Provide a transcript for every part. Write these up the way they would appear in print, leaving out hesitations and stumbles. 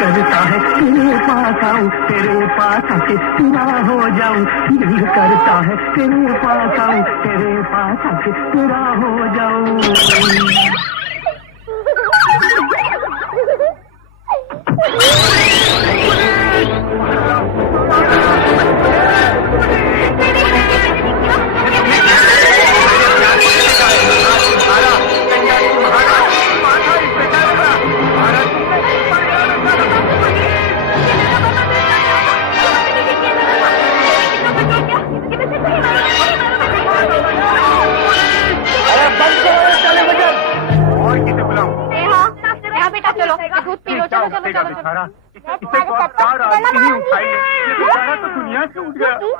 करता है तेरे पास आऊं, तेरे पास आके पूरा हो जाऊं। दिल करता है तेरे पास आऊं, तेरे पास आके पूरा हो जाऊं।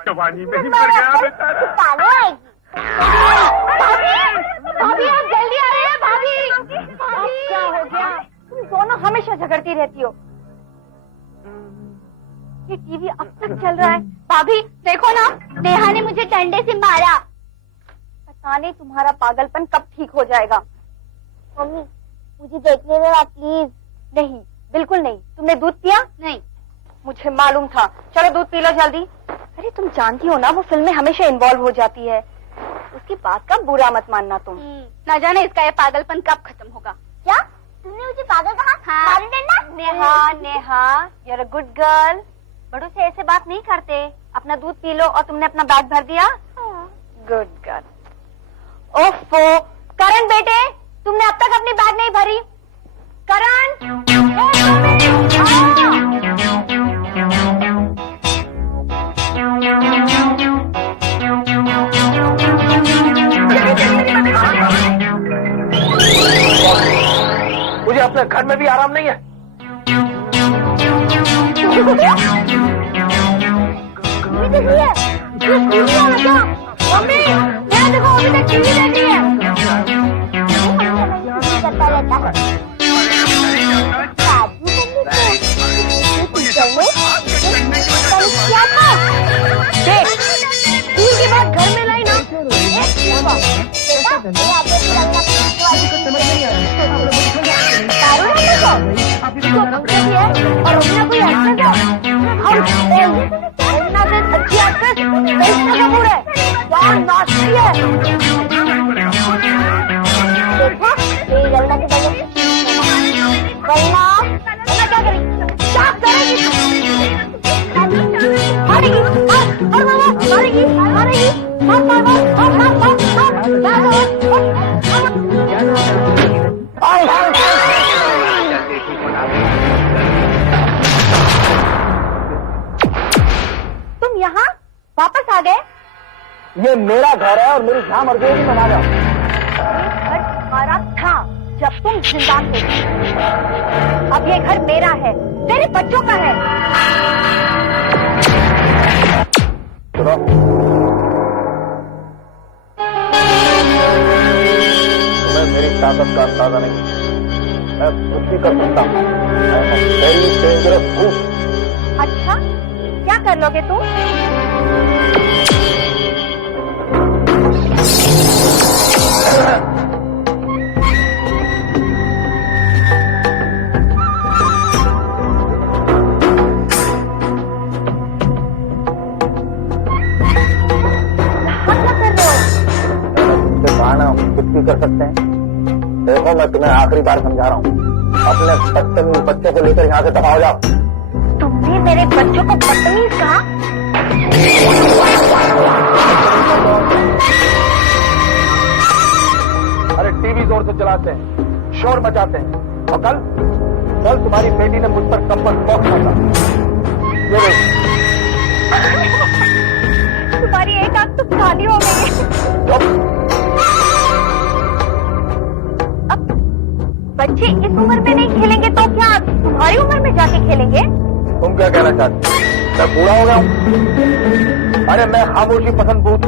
जवानी में ही मर गया बेचारा। भाभी आप जल्दी आ रहे हैं। भाभी क्या हो गया? तुम दोनों हमेशा झगड़ती रहती हो। ये टीवी अब तक चल रहा है। भाभी देखो ना, नेहा ने मुझे डंडे से मारा। पता नहीं तुम्हारा पागलपन कब ठीक हो जाएगा। मम्मी मुझे देखने देना प्लीज। नहीं बिल्कुल नहीं। तुमने दूध पिया? नहीं। मुझे मालूम था। चलो दूध पी लो जल्दी। अरे तुम जानती हो ना वो फिल्म में हमेशा इन्वॉल्व हो जाती है। उसकी बात का बुरा मत मानना तुम। ना जाने इसका ये पागलपन कब खत्म होगा। क्या तुमने मुझे पागल कहा? हाँ। Neha Neha you are a good girl. बड़ों से ऐसे बात नहीं करते। अपना दूध पी लो। और तुमने अपना बैग भर दिया? Good girl. ओफो करण बेटे, तुमने अब तक अपनी बैग नहीं भरी। करण मुझे अपने घर में भी आराम नहीं है। मम्मी देखो अभी तक टीवी देख रही है। स्कूल के बाद घर में लाई ना। और अपना कोई अच्छी एक्ट्रेस कपूर है। क्या नाचती है। देखो गलना की वजह गलना क्या करेगी? क्या करेगी? मारेगी मारेगी मारेगी। तुम यहाँ वापस आ गए? ये मेरा घर है और मेरी जहाँ मर्जी होगी बना जाओ। घर तुम्हारा था जब तुम जिंदा थे। अब ये घर मेरा है, तेरे बच्चों का है। सुनो, तुम्हें मेरी ताकत का अंदाजा नहीं। मैं कुछ भी कर सकता हूँ। वेरी डेंजरस हूँ। अच्छा क्या कर लोगे तुम? कुछ भी कर सकते हैं। देखो मैं तुम्हें आखिरी बार समझा रहा हूँ, अपने बदतमीज बच्चों को लेकर यहाँ से दफा हो जाओ। तुमने मेरे बच्चों को बदतमीज कहा? अरे टीवी जोर से चलाते हैं, शोर मचाते हैं। और कल तुम्हारी बेटी ने मुझ पर कंपन बॉक्स मारा। तुम्हारी एक आंख तो खाली हो गई। बच्चे इस उम्र में नहीं खेलेंगे तो क्या तुम्हारी उम्र में जाके खेलेंगे? तुम क्या कहना चाहती? मैं बूढ़ा हो गया हूँ? अरे मैं खामोशी पसंद बूढ़,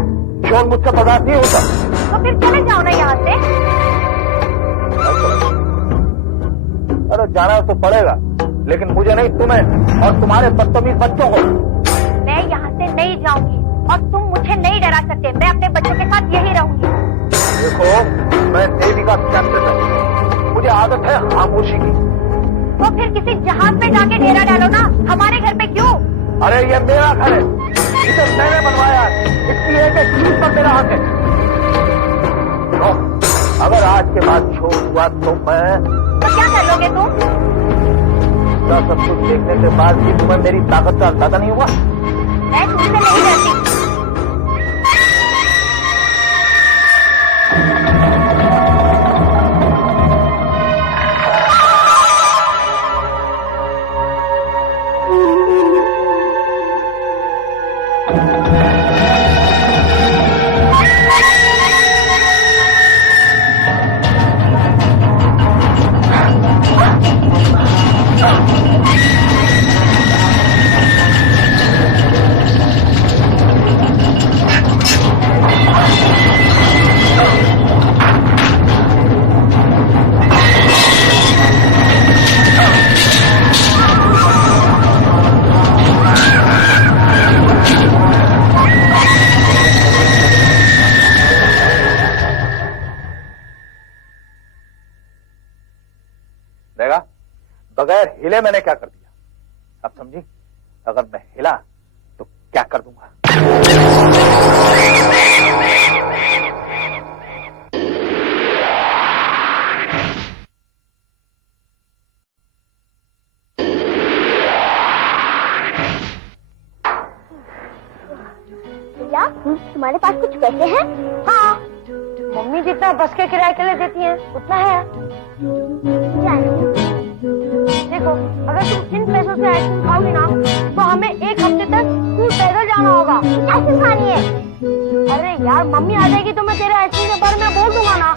शोर मुझसे बर्दाश्त नहीं होता। तो फिर चले जाओ ना यहाँ से। अरे जाना तो पड़ेगा, लेकिन मुझे नहीं, तुम्हें और तुम्हारे बदतमीज बच्चों को। मैं यहाँ से नहीं जाऊंगी और तुम मुझे नहीं डरा सकते। मैं अपने बच्चों के साथ यही रहूंगी। देखो मैं नेवी का कैप्टन हूँ, मुझे आदत है खामोशी की। तो फिर किसी जहाज पे जाके डेरा डालो ना, हमारे घर पे क्यों? अरे ये मेरा घर है, इसे मैंने बनवाया, इसकी एक एक चीज पर मेरा हक है। तो, अगर आज के बाद शोर हुआ तो मैं तो क्या कर लोगे तुम? सब कुछ देखने के बाद भी तुम्हें मेरी ताकत का अंदाजा नहीं हुआ? मैं तुमसे नहीं डरती। बगैर हिले मैंने क्या कर दिया, अब समझी? अगर मैं हिला तो क्या कर दूंगा। भैया, तुम्हारे पास कुछ पैसे हैं? हाँ, मम्मी जितना बस के किराए के लिए देती हैं उतना है। देखो, अगर तुम इन पैसों से आइसक्रीम खाओगी ना तो हमें एक हफ्ते तक स्कूल पैदल जाना होगा। आइसक्रीम खानी है? अरे यार, मम्मी आ जाएगी तो मैं तेरे आइसक्रीम के बारे में बोल दूंगा ना।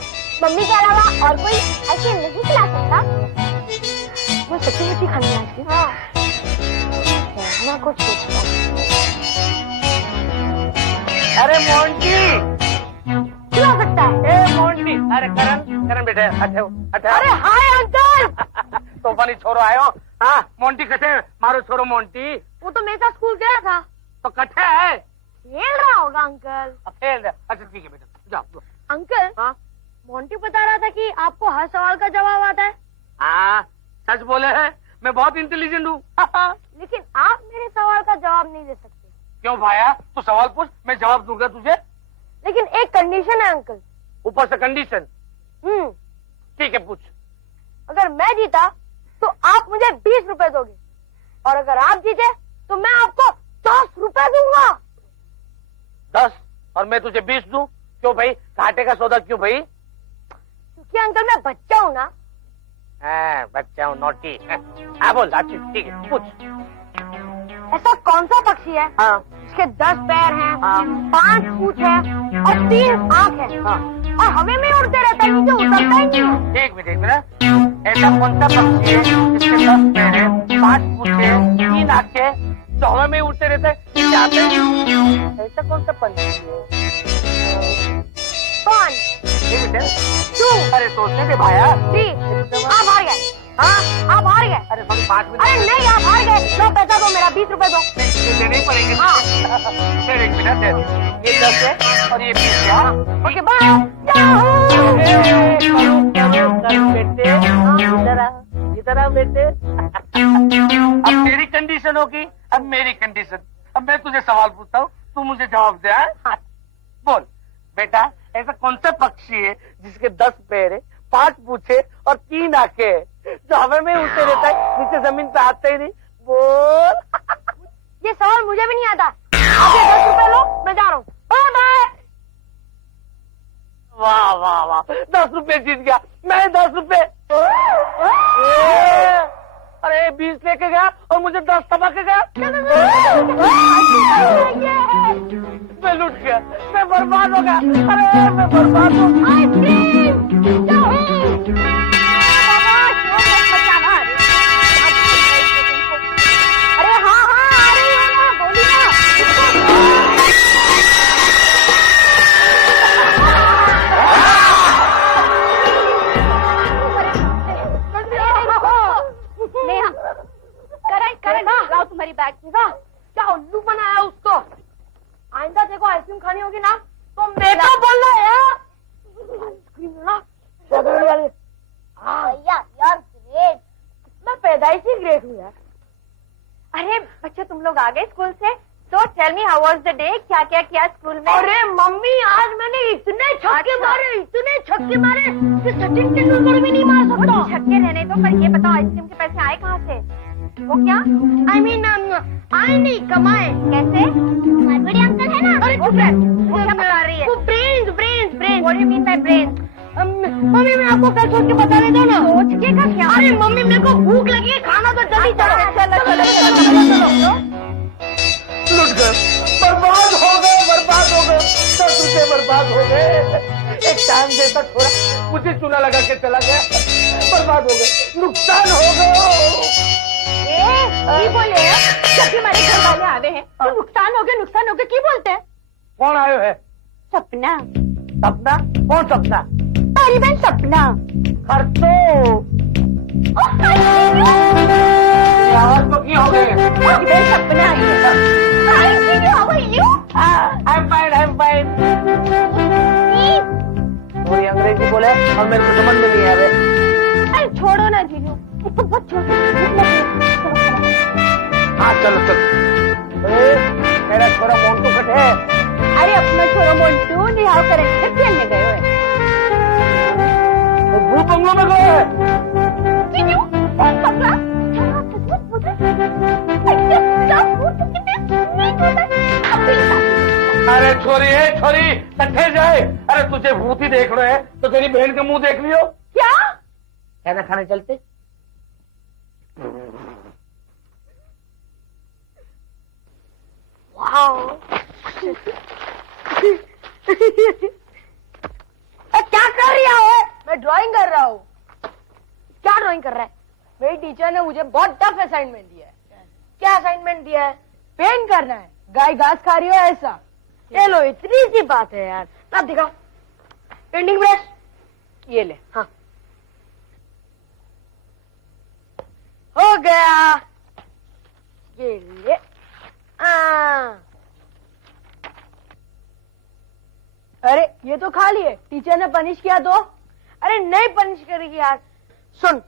मम्मी के अलावा और कोई आइसक्रीम नहीं खिला सकता। मैं सच्ची मुच्ची खानी है आइसक्रीम। हाँ, मैं कुछ सोचता हूँ। अरे मोंटी, क्या हो सकता है? ए मोंटी, अरे करण बेटे, अच्छा। अरे हाय अंकल। तो बनी छोरो आयो। हाँ, मोंटी कटे मारो छोरो मोंटी। वो तो मेरे साथ स्कूल गया था। तो कटे है, खेल रहा होगा अंकल। खेल रहा। अच्छा ठीक है बेटा, जाओ। अंकल, हाँ मोंटी बता रहा था कि आपको हर सवाल का जवाब आता है। हाँ, सच बोले है, मैं बहुत इंटेलिजेंट हूँ। लेकिन आप मेरे सवाल का जवाब नहीं दे सकते। क्यों भाया? तू सवाल पूछ, मैं जवाब दूंगा तुझे। लेकिन एक कंडीशन है अंकल। ऊपर से कंडीशन? ठीक है, पूछ। अगर मैं जीता तो आप मुझे 20 रुपए दोगे, और अगर आप जीते तो मैं आपको 10 रुपए दूंगा। 10 और मैं तुझे 20 दूं? क्यों भाई, घाटे का सौदा क्यों भाई? क्योंकि अंकल मैं बच्चा हूँ ना। बच्चा हूँ, नॉटी। हाँ बोल, अच्छी, ठीक है, पूछ। ऐसा कौन सा पक्षी है जिसके 10 पैर हैं, 5 पूंछ है और 3 आँख है, और हवा में उड़ते रहता है, नीचे उतरता ही नहीं है? एक मिनट, ऐसा कौन सा पक्षी है जिसके 10 पैर है, 5 पूंछ है, 3 आंखें, जो हवा में उड़ते रहते हैं, नीचे आते हैं? ऐसा कौन सा पंछी है? 1 2 अरे सोचने दे भाया। 3 आप हार गए। हाँ, आप हार गए। अरे सॉरी, 5 मिनट। अरे नहीं, आप हार गए। लो पैसा दो, मेरा 20 रुपए दो। देने ही पड़ेंगे। हाँ। फिर एक मिनट दे, ये 10 है और ये 20 है। हाँ ओके, बाय। बेटे, इधर आ बेटे। अब तेरी कंडीशन होगी, अब मेरी कंडीशन। अब मैं तुझे सवाल पूछता हूँ, तू मुझे जवाब दे। हाँ? बोल बेटा, ऐसा कौन सा पक्षी है जिसके 10 पैर है, 5 पूंछे और 3 आंखें, जो हवा में उड़ते रहता है, नीचे जमीन पे आते ही नहीं? बोल। ये सवाल मुझे भी नहीं आता। आप ये 10 रुपए लो, मैं जा रहा हूँ। Bye bye. वाह वाह वाह, 10 रुपए जीत गया मैं। 10 रुपए। अरे 20 लेके गया और मुझे 10 दबा के गया। मैं लूट गया, मैं बर्बाद हो गया। अरे मैं बर्बाद हो गया। अरे हाँ हाँ, आ रही है ना, बोली ना। नेहा, करण लाओ तुम्हारी बैग। क्या उल्लू बनाया उसको। आइंदा देखो आइसक्रीम खानी होगी ना तो मेरे को बोलना है। देख लूं यार। अरे बच्चे तुम लोग आ गए स्कूल से? तो tell me how was the day, क्या क्या किया स्कूल में? अरे मम्मी आज मैंने इतने छक्के मारे कि सचिन तेंदुलकर भी नहीं मार सकता। छक्के रहने दो, पर ये बताओ आइसक्रीम के पैसे आए कहाँ से? वो क्या? I mean, आए नहीं कमाए। कैसे? हमारे बड़े अंकल है ना, अरे वो क्या बता रही है? वो brains. What do you mean by brains? Mummy मैं आपको कल सोच के बता देता हूँ ना। सोच के का क्या? अरे मम्मी मेरे को भूख लगी है, खाना तो जल्दी चलो। चलो। लुट गए, बर्बाद हो गए सब तुझे बर्बाद हो गए। एक टाइम देता थोड़ा, मुझे चूना लगा के चला गया, बर्बाद हो गए, नुकसान हो गए। की बोले जब हमारे घर वाले आ गए हैं तो नुकसान हो गया की बोलते हैं? कौन आयो है? सपना। सपना? कौन सपना? तारी बहन सपना। खर्चो आवाज तो की हो गई? सपना है। I'm fine. थोड़ी अंग्रेजी बोले और मेरे को समझ में नहीं आ रहे। अरे छोड़ो ना जीजू, इसको बहुत छोड़ो। हाँ चलो। मेरा छोरा मोन्टू कट है। अरे अपना छोरा मोन्टू निहाव करेंगे खेलने गए हुए। वो भूत बंगलों में गए हैं। जीजू पकड़ा अरे छोरी कट्ठे जाए। अरे तुझे भूत ही देख रहे हैं तो तेरी बहन का मुंह देख लियो। क्या? खाना खाने चलते? क्या कर रहा है? मैं ड्राइंग कर रहा हूँ। क्या ड्राइंग कर रहा है? मेरी टीचर ने मुझे बहुत टफ असाइनमेंट दिया है। क्या असाइनमेंट दिया है? पेंट करना है। गाय घास खा रही हो ऐसा। ये लो, इतनी सी बात है यार। ना दिखाओ पेंटिंग ब्रश, ये ले। हाँ हो गया, ये ले। अरे ये तो खाली है, टीचर ने पनिश किया तो? अरे नहीं पनिश करेगी यार। सुन,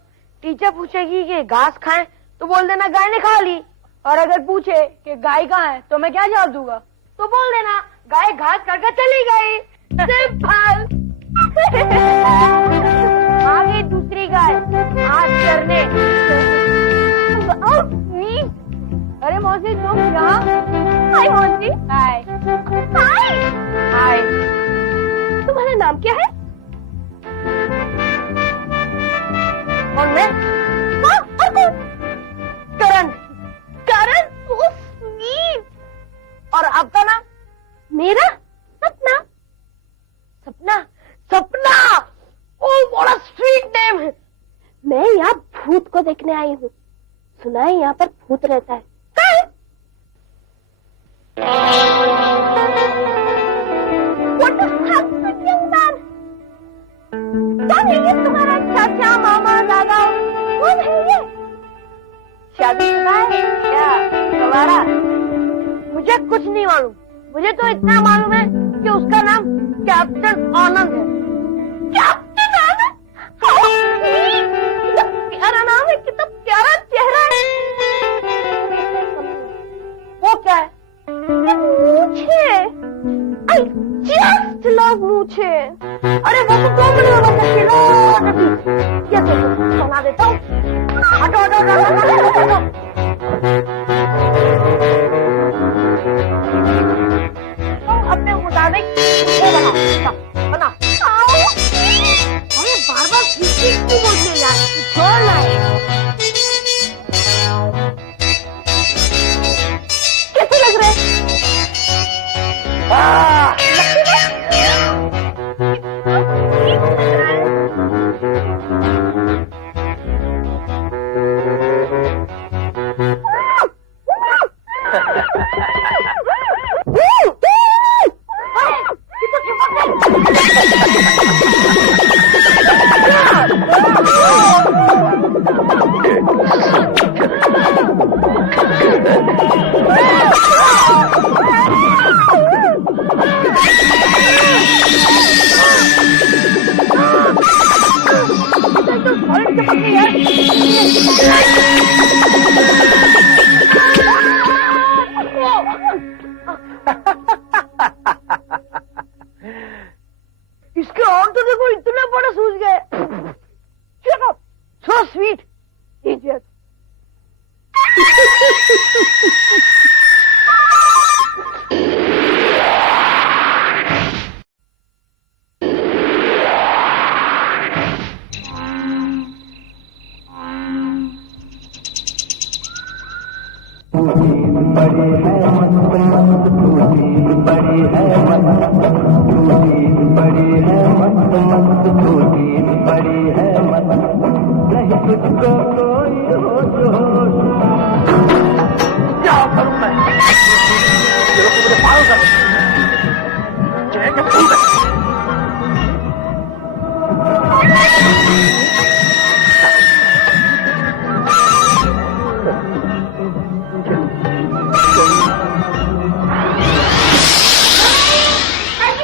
टीचर पूछेगी कि घास खाएं तो बोल देना गाय ने खा ली, और अगर पूछे कि गाय कहाँ है तो मैं क्या जवाब दूंगा? तो बोल देना गाय घास खाकर चली गई। सिंपल। आ गई दूसरी गाय आज करने। अरे मौसी तुम यहाँ? हाय मौसी। हाय। तुम्हारा नाम क्या है? कौन मैं? हाँ, और कौन? करण। so sweet। और आपका नाम? मेरा सपना। ओ बड़ा स्वीट नेम है। मैं यहाँ भूत को देखने आई हूँ। सुना है यहाँ पर भूत रहता है। What the hell, young man? क्या है ये तुम्हारा चाचा, मामा, दादा? कौन है ये? शादीशुदा है क्या तुम्हारा? मुझे कुछ नहीं मालूम। मुझे तो इतना मालूम है कि उसका नाम कैप्टन आनंद है। कैप्टन आनंद? कितना प्यारा नाम है, कितना प्यारा चेहरा है। वो क्या है? मूछे। I just love मूछे। अरे वो तो 2 मिनट में बन सकती है। क्या बना देता हूँ। हटो। अपने मुताबिक बना। अरे बार क्यों बोलते हैं यार? छोड़ना है। कैसे लग रहा है? यार इसके और तो देखो इतने बड़े सूझ गए। So sweet idiot. क्या करूं मैं? ये लोग मुझे पागल कर देते हैं। जय के फूल है।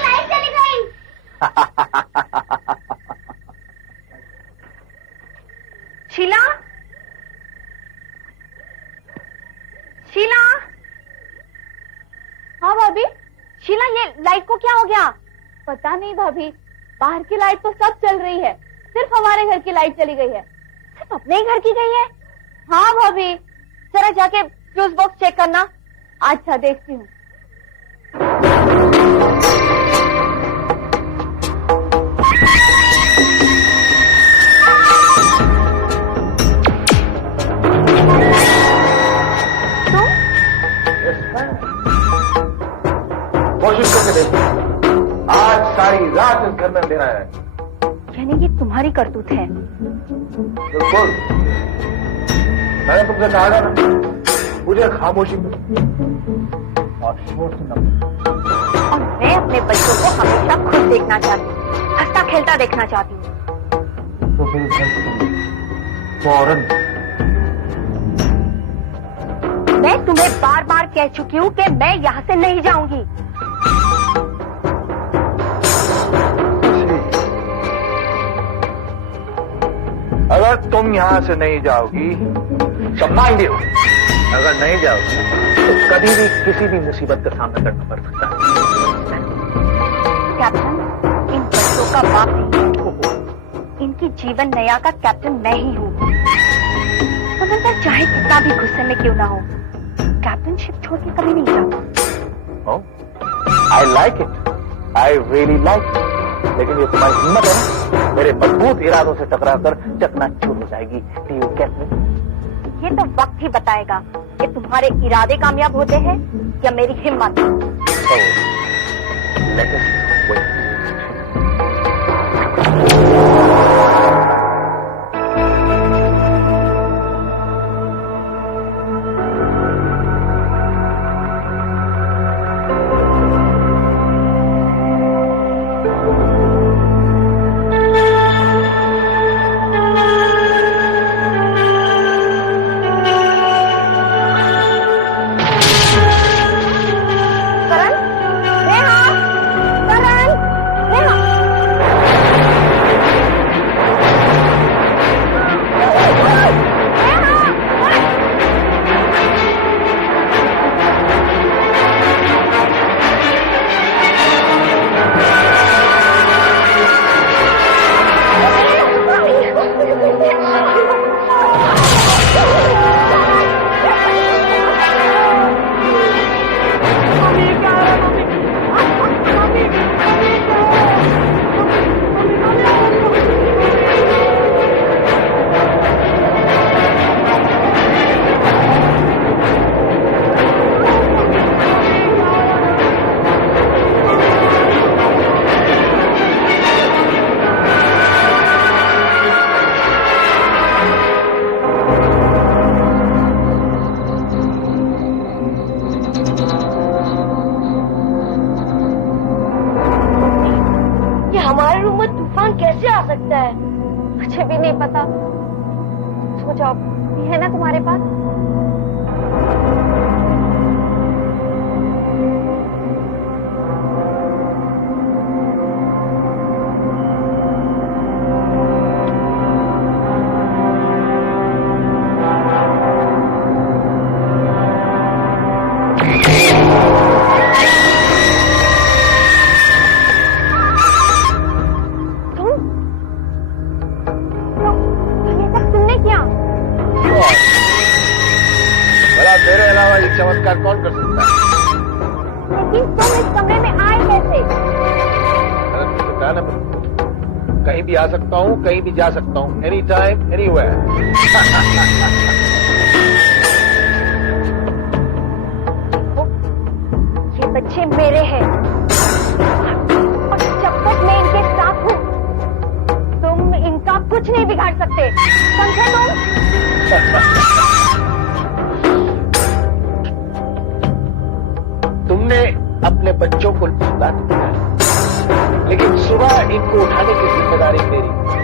लाइट चली गई। शीला, शीला। हाँ भाभी। शीला, ये लाइट को क्या हो गया? पता नहीं भाभी, बाहर की लाइट तो सब चल रही है, सिर्फ हमारे घर की लाइट चली गई है। सिर्फ अपने ही घर की गई है? हाँ भाभी, जरा जाके फ्यूज बॉक्स चेक करना। अच्छा, देखती हूँ। कोशिश करके देखो, आज सारी रात इस घर में अंधेरा है। यानी ये तुम्हारी करतूत है? बिल्कुल, मैंने तुमसे कहा था ना, मुझे खामोशी में और शोर सुनना। और मैं अपने बच्चों को हमेशा खुश देखना चाहती हूँ, हंसता खेलता देखना चाहती हूँ। तो फिर फौरन मैं तुम्हें बार बार कह चुकी हूँ कि मैं यहाँ से नहीं जाऊंगी। अगर तुम यहाँ से नहीं जाओगी तो माइंड यू, अगर नहीं जाओगी तो कभी भी किसी भी मुसीबत का सामना करना पड़ सकता है। कैप्टन, इन बच्चों का बाप नहीं है, इनकी जीवन नया का कैप्टन मैं ही हूँ। समंदर चाहे कितना भी गुस्से में क्यों ना हो, कैप्टनशिप छोड़ के कभी नहीं जाता। I like it, I really like it. लेकिन ये तुम्हारी हिम्मत है ना, मेरे मजबूत इरादों से टकराकर चकनाचूर हो जाएगी। Do you get me? ये तो वक्त ही बताएगा कि तुम्हारे इरादे कामयाब होते हैं या मेरी हिम्मत। Let us wait. सकता है? मुझे भी नहीं पता। सो जाओ, ये है ना तुम्हारे पास? चमत्कार कौन कर सकता है? लेकिन तुम इस कमरे में आए कैसे? मैंने तो बताया ना, कहीं भी आ सकता हूँ, कहीं भी जा सकता हूँ, एनी टाइम एनीवेयर। ये बच्चे मेरे हैं और जब तक मैं इनके साथ हूँ तुम इनका कुछ नहीं बिगाड़ सकते, समझे तुम? तुमने अपने बच्चों को सुला दिया, लेकिन सुबह इनको उठाने की जिम्मेदारी मेरी।